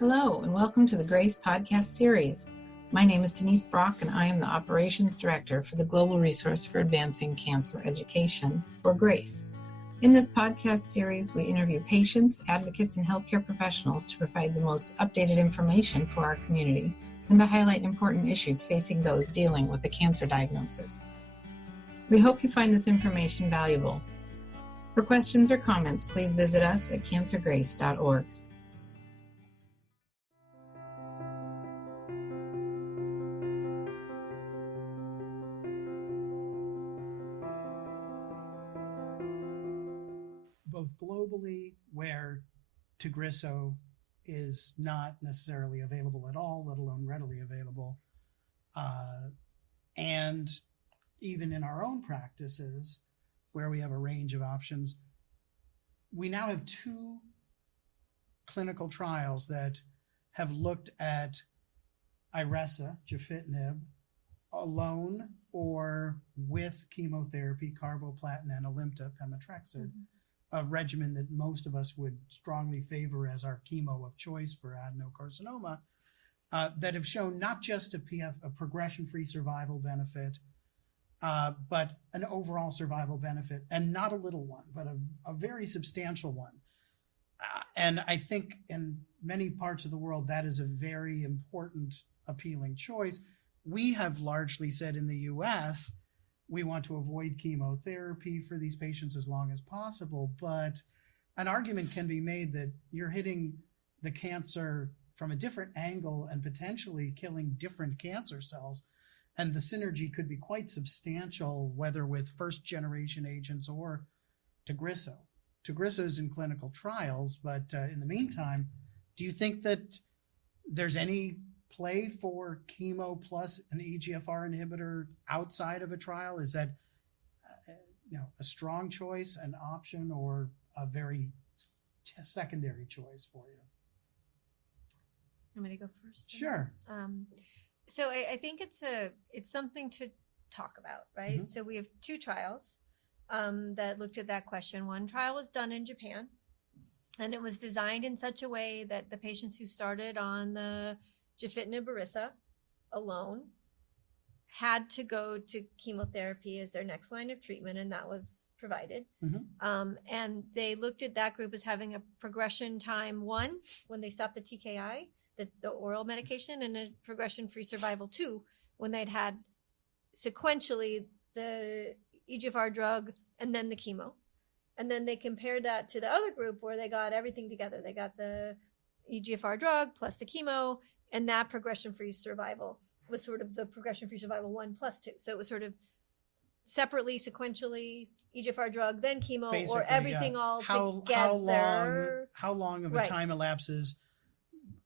Hello, and welcome to the GRACE podcast series. My name is Denise Brock, and I am the Operations Director for the Global Resource for Advancing Cancer Education, or GRACE. In this podcast series, we interview patients, advocates, and healthcare professionals to provide the most updated information for our community and to highlight important issues facing those dealing with a cancer diagnosis. We hope you find this information valuable. For questions or comments, please visit us at cancergrace.org. Both globally, where Tagrisso is not necessarily available at all, let alone readily available, and even in our own practices, where we have a range of options. We now have two clinical trials that have looked at Iressa, gefitinib, alone or with chemotherapy, carboplatin, and Alimta, pemetrexed, a regimen that most of us would strongly favor as our chemo of choice for adenocarcinoma, that have shown not just a progression-free survival benefit, but an overall survival benefit, and not a little one, but a very substantial one. And I think in many parts of the world, that is a very important, appealing choice. We have largely said in the US, we want to avoid chemotherapy for these patients as long as possible, but an argument can be made that you're hitting the cancer from a different angle and potentially killing different cancer cells. And the synergy could be quite substantial, whether with first-generation agents or Tagrisso. Tagrisso is in clinical trials, but in the meantime, do you think that there's any play for chemo plus an EGFR inhibitor outside of a trial? Is that a strong choice, an option, or a very secondary choice for you? I'm going to go first. Sure. So I think it's something to talk about, right? Mm-hmm. So we have two trials that looked at that question. One trial was done in Japan, and it was designed in such a way that the patients who started on the gefitinib Iressa alone had to go to chemotherapy as their next line of treatment, and that was provided. Mm-hmm. And they looked at that group as having a progression time 1 when they stopped the TKI, the oral medication, and a progression-free survival 2 when they'd had sequentially the EGFR drug and then the chemo. And then they compared that to the other group where they got everything together. They got the EGFR drug plus the chemo, and that progression-free survival was sort of the progression-free survival 1 plus 2. So it was sort of separately, sequentially, EGFR drug, then chemo, basically, or everything all together. How long of a time elapses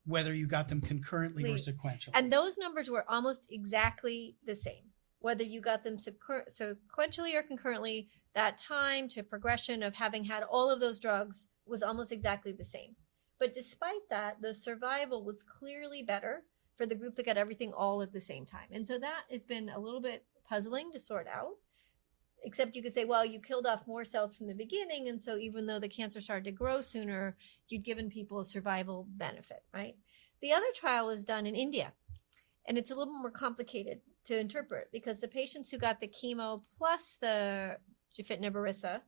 whether you got them concurrently or sequentially? And those numbers were almost exactly the same. Whether you got them sequentially or concurrently, that time to progression of having had all of those drugs was almost exactly the same. But despite that, the survival was clearly better for the group that got everything all at the same time. And so that has been a little bit puzzling to sort out, except you could say, well, you killed off more cells from the beginning. And so even though the cancer started to grow sooner, you'd given people a survival benefit, right? The other trial was done in India, and it's a little more complicated to interpret because the patients who got the chemo plus the gefitinib Iressa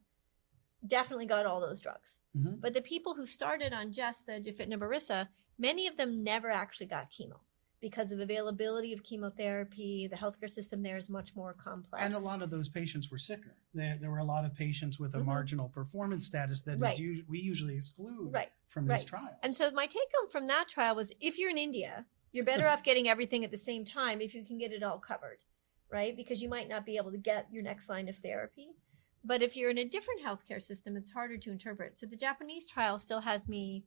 definitely got all those drugs. Mm-hmm. But the people who started on just the gefitinib Iressa, many of them never actually got chemo because of availability of chemotherapy. The healthcare system there is much more complex. And a lot of those patients were sicker. There were a lot of patients with a marginal performance status that we usually exclude from this trial. And so my take home from that trial was, if you're in India, you're better off getting everything at the same time if you can get it all covered, right? Because you might not be able to get your next line of therapy. But if you're in a different healthcare system, it's harder to interpret. So the Japanese trial still has me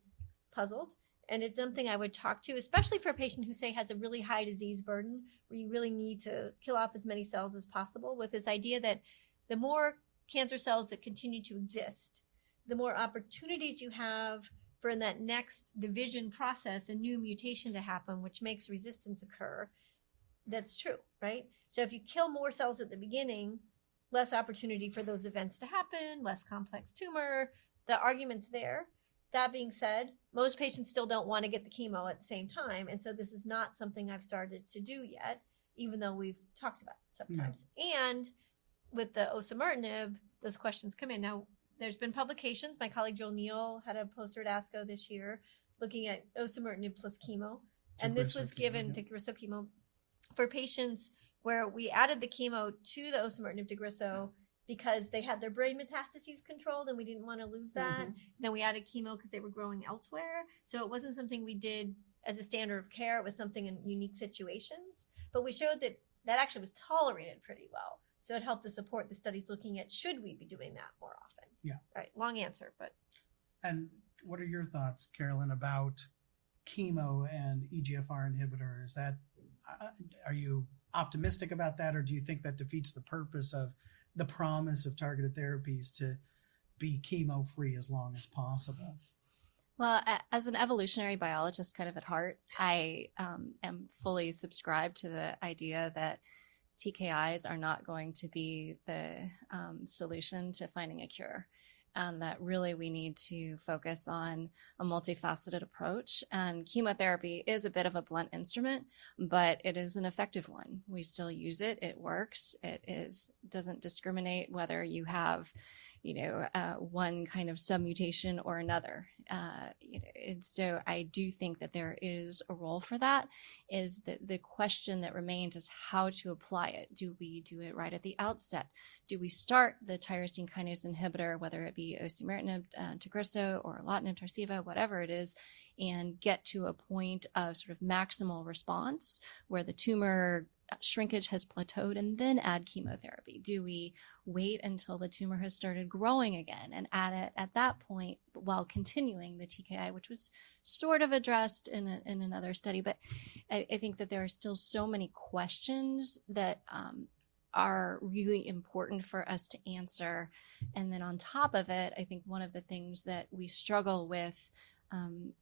puzzled. And it's something I would talk to, especially for a patient who, say, has a really high disease burden, where you really need to kill off as many cells as possible, with this idea that the more cancer cells that continue to exist, the more opportunities you have for in that next division process, a new mutation to happen, which makes resistance occur. That's true, right? So if you kill more cells at the beginning, less opportunity for those events to happen, less complex tumor, the argument's there. That being said, most patients still don't want to get the chemo at the same time. And so this is not something I've started to do yet, even though we've talked about it sometimes. And with the osimertinib, those questions come in. Now, there's been publications. My colleague Joel Neal had a poster at ASCO this year looking at osimertinib plus chemo. And this was given Tagrisso chemo for patients where we added the chemo to the osimertinib Tagrisso because they had their brain metastases controlled and we didn't want to lose that. Then we added chemo because they were growing elsewhere. So it wasn't something we did as a standard of care. It was something in unique situations. But we showed that that actually was tolerated pretty well. So it helped to support the studies looking at should we be doing that more often. Yeah. All right. Long answer, but. And what are your thoughts, Carolyn, about chemo and EGFR inhibitor? Is that, are you optimistic about that, or do you think that defeats the purpose of the promise of targeted therapies to be chemo-free as long as possible? Well, as an evolutionary biologist kind of at heart, I am fully subscribed to the idea that TKIs are not going to be the solution to finding a cure. And that really we need to focus on a multifaceted approach. And chemotherapy is a bit of a blunt instrument, but it is an effective one. We still use it. It works. It doesn't discriminate whether you have, one kind of submutation or another. And so I do think that there is a role for that. Is that the question that remains is how to apply it. Do we do it right at the outset? Do we start the tyrosine kinase inhibitor, whether it be osimertinib, Tagrisso, or erlotinib, Tarceva, whatever it is, and get to a point of sort of maximal response where the tumor shrinkage has plateaued and then add chemotherapy? Do we wait until the tumor has started growing again and add it at that point while continuing the TKI, which was sort of addressed in another study? But I think that there are still so many questions that are really important for us to answer. And then on top of it, I think one of the things that we struggle with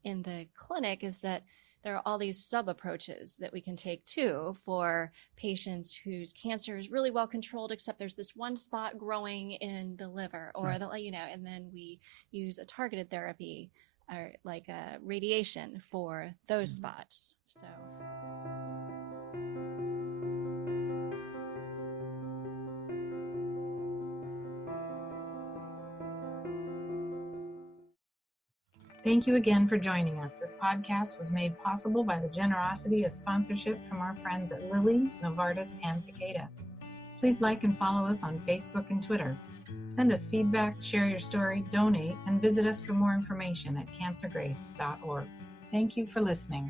in the clinic is that there are all these sub-approaches that we can take too for patients whose cancer is really well controlled, except there's this one spot growing in the liver, or right. And then we use a targeted therapy or like a radiation for those spots. So. Thank you again for joining us. This podcast was made possible by the generosity of sponsorship from our friends at Lilly, Novartis, and Takeda. Please like and follow us on Facebook and Twitter. Send us feedback, share your story, donate, and visit us for more information at cancergrace.org. Thank you for listening.